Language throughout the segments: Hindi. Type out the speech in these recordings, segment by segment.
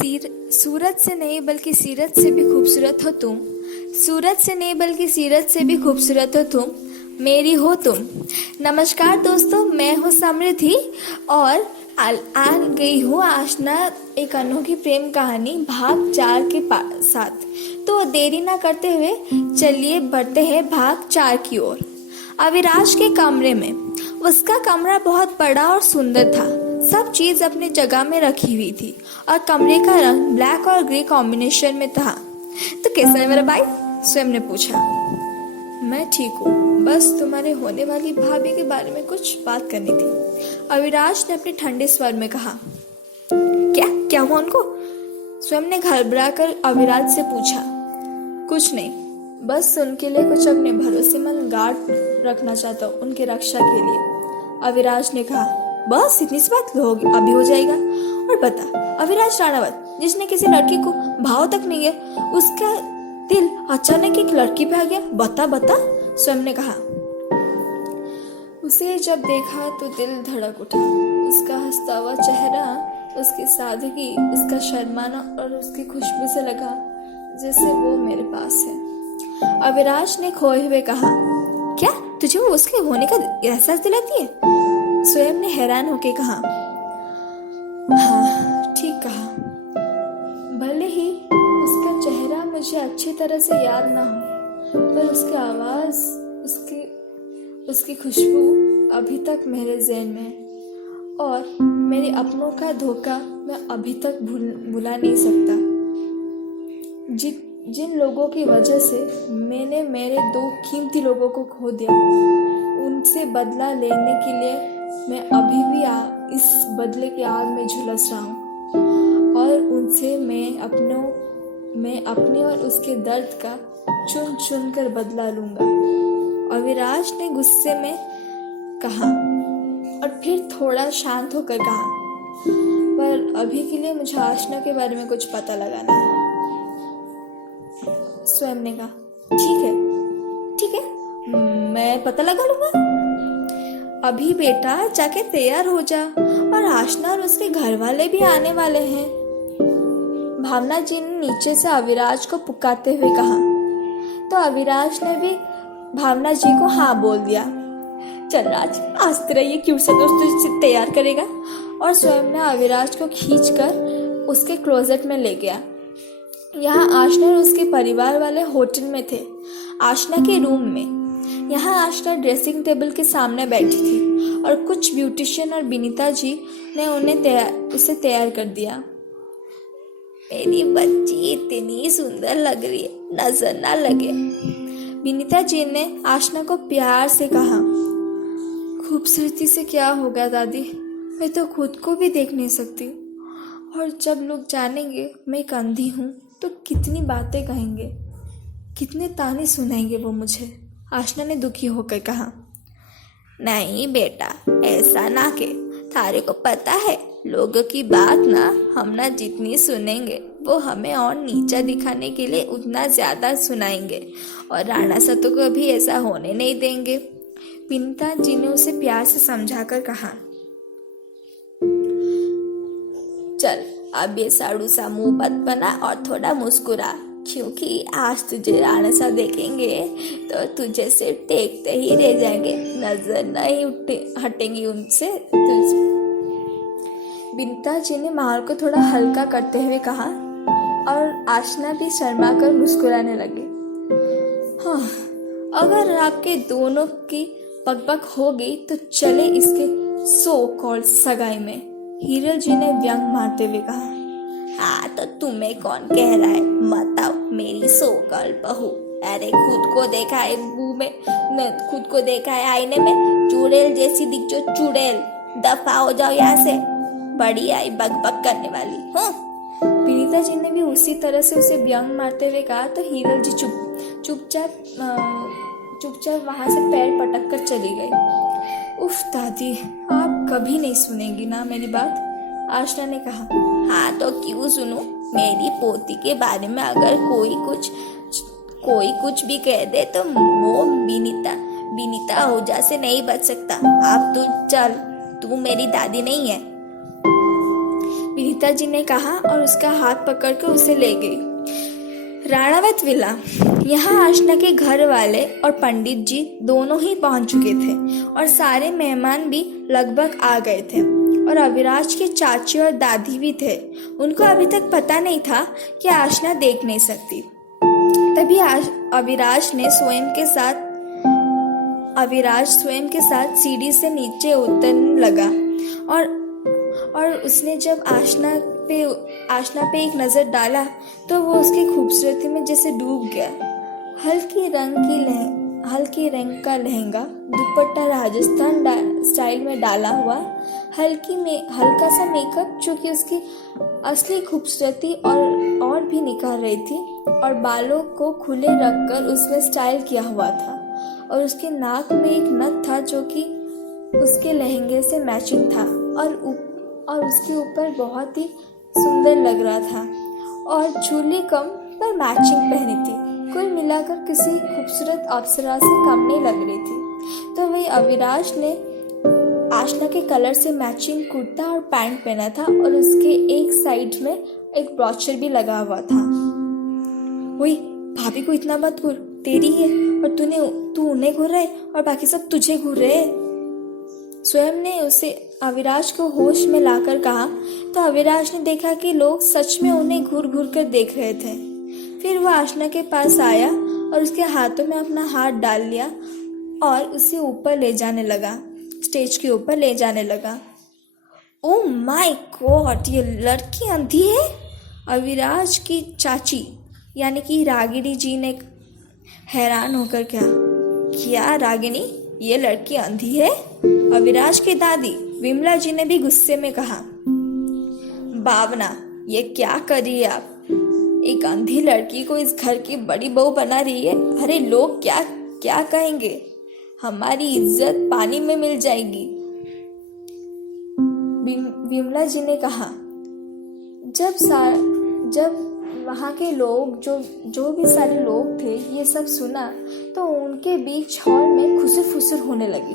सूरत से नहीं बल्कि सीरत से भी खूबसूरत हो तुम। सूरत से नहीं बल्कि सीरत से भी खूबसूरत हो तुम, मेरी हो तुम। नमस्कार दोस्तों, मैं हूँ समृद्धि और आ गई हूँ आशना एक अनोखी प्रेम कहानी भाग 4 के साथ। तो देरी ना करते हुए चलिए बढ़ते हैं भाग 4 की ओर। अविराज के कमरे में। उसका कमरा बहुत बड़ा और सुंदर था। सब चीज अपनी जगह में रखी हुई थी और कमरे का रंग ब्लैक और ग्रे कॉम्बिनेशन में था। तो कैसा है मेरा भाई? स्वयं ने पूछा। मैं ठीक हूँ, बस तुम्हारे होने वाली भाभी के बारे में कुछ बात करनी थी, अविराज ने अपने ठंडे स्वर में कहा। क्या क्या हुआ उनको? स्वयं ने घबरा कर अविराज से पूछा। कुछ नहीं, बस उनके लिए कुछ अपने भरोसेमंद गार्ड रखना चाहता हूँ, उनके रक्षा के लिए, अविराज ने कहा। बस इतनी सी बात होगी, अभी हो जाएगा। और बता, अविराज राणावत जिसने किसी लड़की को भाव तक नहीं है, उसका दिल अचानक एक लड़की पे आ गया, बता बता, स्वयं ने कहा। उसे जब देखा तो दिल धड़क उठा। उसका हंसता हुआ चेहरा, उसकी सादगी, उसका शर्माना और उसकी खुशबू से लगा जैसे वो मेरे पास है। अविराज ने खोए हुए कहा। क्या तुझे वो उसके होने का एहसास दिलाती है? स्वयं ने हैरान होकर कहा। हाँ, ठीक कहा। भले ही उसका चेहरा मुझे अच्छी तरह से याद ना हो, पर उसकी आवाज, उसकी खुशबू अभी तक मेरे ज़हन में है और मेरे अपनों का धोखा मैं अभी तक भुला नहीं सकता। जिन लोगों की वजह से मैंने मेरे 2 कीमती लोगों को खो दिया, उनसे बदला लेने के लिए मैं अभी भी इस बदले की आग में झुलस रहा हूँ और उनसे मैं अपने और उसके दर्द का चुन चुन कर बदला लूंगा, अविराज ने गुस्से में कहा और फिर थोड़ा शांत होकर कहा। पर अभी के लिए मुझे आशना के बारे में कुछ पता लगाना है, स्वयं ने कहा। ठीक है, मैं पता लगा लूंगा। अभी बेटा जाके तैयार हो जा, और आशना और उसके घर वाले भी आने वाले हैं, भावना जी ने नीचे से अविराज को पुकारते हुए कहा। तो अविराज ने भी भावना जी को हाँ बोल दिया। चल राज, आज तेरा ये क्यूट सा दोस्त तुझे तैयार करेगा, और स्वयं ने अविराज को खींचकर उसके क्लोजेट में ले गया। यहाँ आशना और उसके परिवार वाले होटल में थे, आशना के रूम में। यहाँ आशना ड्रेसिंग टेबल के सामने बैठी थी और कुछ ब्यूटिशियन और बिनीता जी ने उसे तैयार कर दिया। मेरी बच्ची इतनी सुंदर लग रही है, नजर ना लगे, बिनीता जी ने आशना को प्यार से कहा। खूबसूरती से क्या होगा दादी, मैं तो खुद को भी देख नहीं सकती, और जब लोग जानेंगे मैं एक अंधी हूँ तो कितनी बातें कहेंगे, कितने ताने सुनाएंगे वो मुझे, आशना ने दुखी होकर कहा। नहीं बेटा, ऐसा ना के, थारे को पता है लोगों की बात ना हम ना जितनी सुनेंगे वो हमें और नीचा दिखाने के लिए उतना ज्यादा सुनाएंगे, और राणा सतो को भी ऐसा होने नहीं देंगे, बिनीता जी ने उसे प्यार से समझाकर कहा। चल अब ये साड़ू सा मुंह मत बना और थोड़ा मुस्कुरा, क्योंकि आज तुझे राणा सा देखेंगे तो तुझे सिर्फ देखते ही रह जाएंगे, नजर नहीं हटेंगी उनसे। बिनीता जी ने माहौल को थोड़ा हल्का करते हुए कहा, और आशना भी शर्मा कर मुस्कुराने लगे। हाँ, अगर आपके दोनों की पकपक हो गई तो चले इसके सो कॉल्ड सगाई में, हीरल जी ने व्यंग मारते हुए कहा। हाँ तो तुम्हें कौन कह रहा है, मत आओ मेरी सो कॉल्ड बहू। अरे खुद को देखा है मुंह में, खुद को देखा है आईने में, चुड़ैल जैसी दिख जो चुड़ैल, दफा हो जाओ यहाँ से, बड़ी आई बक करने वाली। हाँ, पीड़िता जी ने भी उसी तरह से उसे व्यंग मारते हुए कहा। तो हीरल जी चुपचाप वहां से पैर पटक कर चली गई। उफ दादी, आप कभी नहीं सुनेंगी ना मेरी बात, आशना ने कहा। हाँ तो क्यों सुनूं, मेरी पोती के बारे में अगर कोई कुछ भी कह दे तो वो बिनीता ओझा से नहीं बच सकता। अब तू चल, तू मेरी दादी नहीं है। गीता जी ने कहा और उसका हाथ पकड़कर उसे ले गई। राणावत विला। यहाँ आशना के घर वाले और पंडित जी दोनों ही पहुंच चुके थे और सारे मेहमान भी लगभग आ गए थे और अविराज के चाची और दादी भी थे। उनको अभी तक पता नहीं था कि आशना देख नहीं सकती। तभी अविराज स्वयं के साथ सीढ़ी से नीचे उतरने लगा और उसने जब आशना पे एक नज़र डाला तो वो उसकी खूबसूरती में जैसे डूब गया। हल्के रंग का लहंगा, दुपट्टा राजस्थान स्टाइल में डाला हुआ, हल्का सा मेकअप जो कि उसकी असली खूबसूरती और भी निखार रही थी, और बालों को खुले रखकर उसमें स्टाइल किया हुआ था, और उसके नाक में एक नथ था जो कि उसके लहंगे से मैचिंग था और उसके ऊपर बहुत ही सुंदर लग रहा था, और चूड़ी कम पर मैचिंग पहनी थी। कुल मिलाकर किसी खूबसूरत अप्सरा से कम नहीं लग रही थी। तो वही अविराज ने आशना के कलर से मैचिंग कुर्ता और पैंट पहना था और उसके एक साइड में एक ब्रोचर भी लगा हुआ था। वही भाभी को इतना मत घूर, तेरी है और तू उन्हें घूर रहे और बाकी सब तुझे घूर रहे। स्वयं ने उसे अविराज को होश में लाकर कहा तो अविराज ने देखा कि लोग सच में उन्हें घूर घूर कर देख रहे थे। फिर वह आशना के पास आया और उसके हाथों में अपना हाथ डाल लिया और उसे ऊपर ले जाने लगा, स्टेज के ऊपर ले जाने लगा। ओह माय गॉड, ये लड़की अंधी है? अविराज की चाची यानी कि रागिनी जी ने हैरान होकर क्या रागिनी, ये लड़की अंधी है? अविराज की दादी विमला जी ने भी गुस्से में कहा। भावना, ये क्या कर रही है आप? एक अंधी लड़की को इस घर की बड़ी बहू बना रही है। अरे लोग क्या कहेंगे? हमारी इज्जत पानी में मिल जाएगी। विमला जी ने कहा। जब वहाँ के लोग जो भी सारे लोग थे ये सब सुना तो उनके बीच हॉल में खुसर फुसर होने लगी।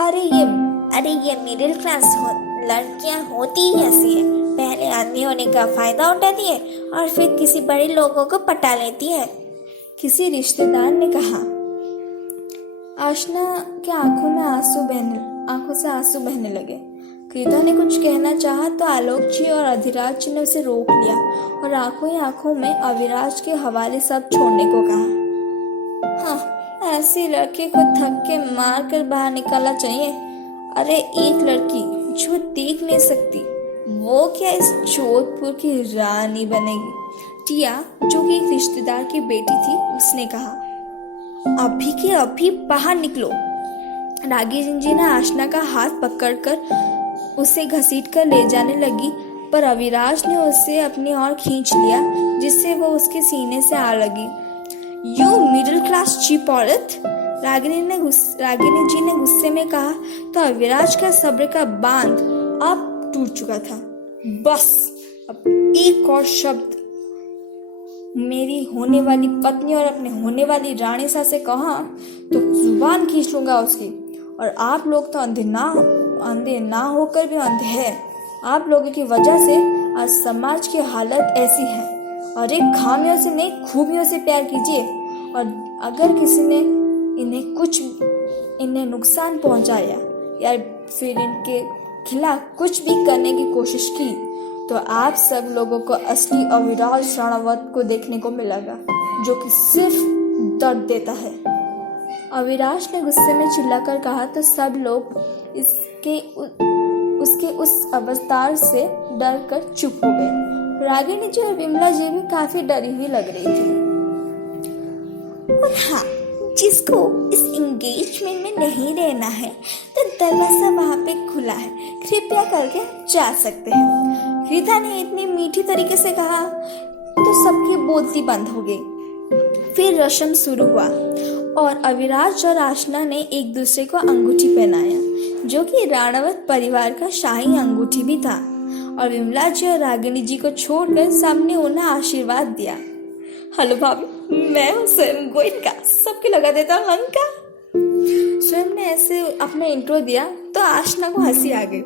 अरे ये मिडिल क्लास लड़कियां होती ही ऐसी है, पहले आदमी होने का फायदा उठाती है और फिर किसी बड़े लोगों को पटा लेती है, किसी रिश्तेदार ने कहा। आशना के आंखों से आंसू बहने लगे। गीता ने कुछ कहना चाहा तो आलोक जी और अधिराज जी ने उसे रोक लिया और आंखों में अविराज के हवाले सब छोड़ने को कहा। हाँ, ऐसी लड़की को थप्पे मार कर बाहर निकालना चाहिए। अरे एक लड़की जो देख नहीं सकती वो क्या इस जोधपुर की रानी बनेगी? टिया जो कि एक रिश्तेदार की बेटी थी उसने कहा। अभी के अभी बाहर निकलो। रागिनी जी ने आशना का हाथ पकड़कर उसे घसीटकर ले जाने लगी पर अविराज ने उसे अपनी ओर खींच लिया जिससे वो उसके सीने से आ लगी। यू मिडिल क्लास चीप औरत, रागिनी जी ने गुस्से में कहा तो अविराज का सब्र का बांध अब टूट चुका था। बस अब एक और शब्द मेरी होने वाली पत्नी और अपने होने वाली रानी सा से कहा तो जुबान खींच लूंगा उसकी। और आप लोग तो अंधे ना होकर भी अंधे हैं। आप लोगों की वजह से आज समाज की हालत ऐसी है। और एक खामियों से नहीं खूबियों से प्यार कीजिए, और अगर किसी ने इन्हें नुकसान पहुंचाया या फिर इनके खिलाफ कुछ भी करने की कोशिश की तो आप सब लोगों को असली अविराज राणावत को देखने को मिलेगा जो कि सिर्फ दर्द देता है। अविराज ने गुस्से में चिल्लाकर कहा तो सब लोग उसके उस अवतार से डर कर चुप हो गए। रागिनी जी और विमला जी भी काफी डरी हुई लग रही थी। और हाँ, जिसको इस एंगेजमेंट में नहीं रहना है तो दरवाजा वहाँ पे खुला है, कृपया करके जा सकते हैं। रीता ने इतनी मीठी तरीके से कहा तो सबकी बोलती बंद हो गई। फिर रस्म शुरू हुआ और अविराज और आशना ने एक दूसरे को अंगूठी पहनाया जो कि राणावत परिवार का शाही अंगूठी भी था, और विमला जी और रागिनी जी को छोड़कर सबने उन्हें आशीर्वाद दिया। हेलो भाभी, मैं हूँ स्वयं गोयनका, सबके लगा देता हूँ लंका। स्वयं ने ऐसे अपना इंट्रो दिया तो आशना को हंसी आ गई।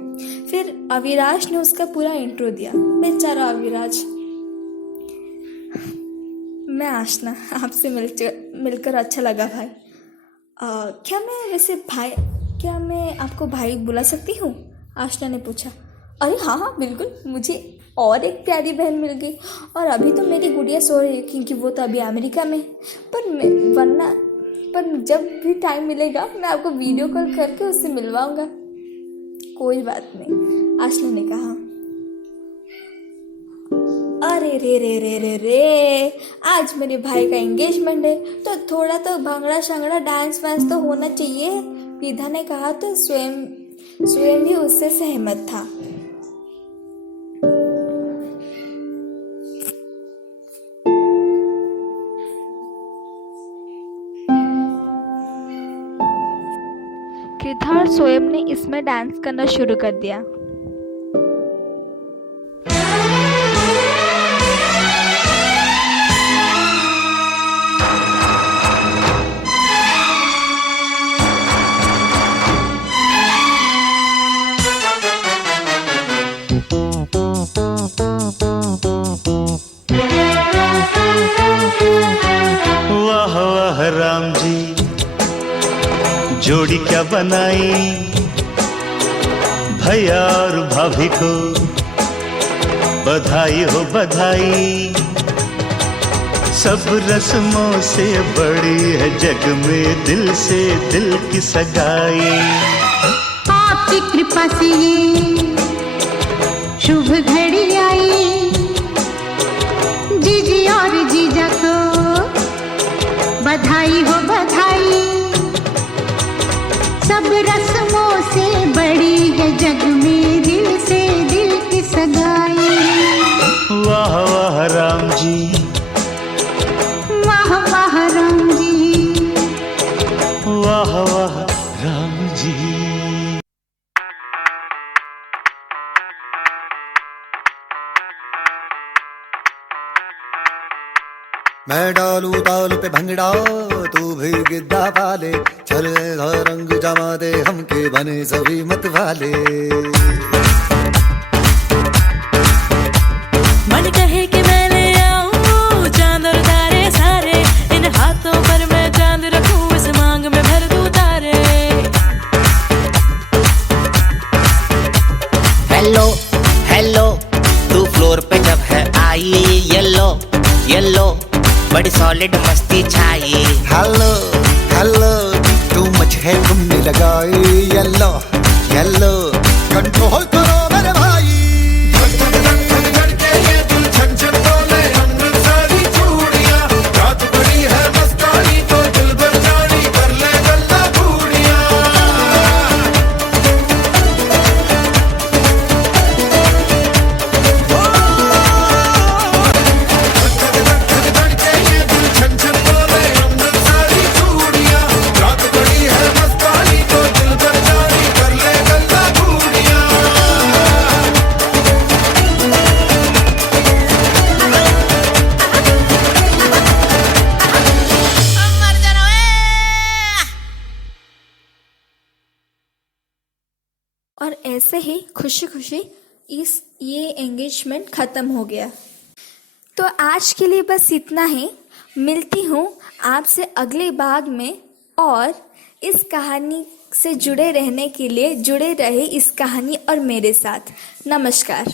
फिर अविराज ने उसका पूरा इंट्रो दिया। बेचारा अविराज। मैं आशना, आपसे मिलकर अच्छा लगा भाई। क्या मैं आपको भाई बुला सकती हूँ? आशना ने पूछा। अरे हाँ हाँ बिल्कुल, मुझे और एक प्यारी बहन मिल गई, और अभी तो मेरी गुड़िया सो रही है क्योंकि वो तो अभी अमेरिका में। पर जब भी टाइम मिलेगा मैं आपको वीडियो कॉल करके उससे मिलवाऊंगा। कोई बात नहीं, आशना ने कहा। अरे रे रे रे रे रे, आज मेरे भाई का एंगेजमेंट है तो थोड़ा तो भांगड़ा शांगड़ा डांस वांस तो होना चाहिए, विधा ने कहा तो स्वयं भी उससे सहमत था। कृद्धा और स्वयं ने इसमें डांस करना शुरू कर दिया। वाह वाह राम जी, जोड़ी क्या बनाई, भैया और भाभी को बधाई हो बधाई। सब रस्मों से बड़ी है जग में दिल से दिल की सगाई। आपकी कृपा से ये शुभ घड़ी आई, जीजी और जीजा को बधाई हो बधाई। सब रस्मों से बड़ी है जग में दिल से दिल की सगाई। वाह वाह राम जी, वाह वाह राम जी, वाह वाह राम जी। मैं डालू ताल पे भंगड़ा, तू भी गिद्दा पाले, चले रंग जमा दे हमके बने सभी मत वाले। मन कहे कि मैं ले आऊं चांद और तारे सारे, इन हाथों पर मैं चांद रखूं, इस मांग में भर दूं तारे। हेलो हेलो, तू फ्लोर पे जब है आई, येलो येलो बड़ी सॉलिड मस्ती छाई। हेलो हेलो, तू मच है तुमने लगाई, येलो येलो कंट्रोल करो मेरे भाई। और ऐसे ही खुशी खुशी ये एंगेजमेंट ख़त्म हो गया। तो आज के लिए बस इतना ही। मिलती हूँ आपसे अगले भाग में, और इस कहानी से जुड़े रहने के लिए जुड़े रहे इस कहानी और मेरे साथ। नमस्कार।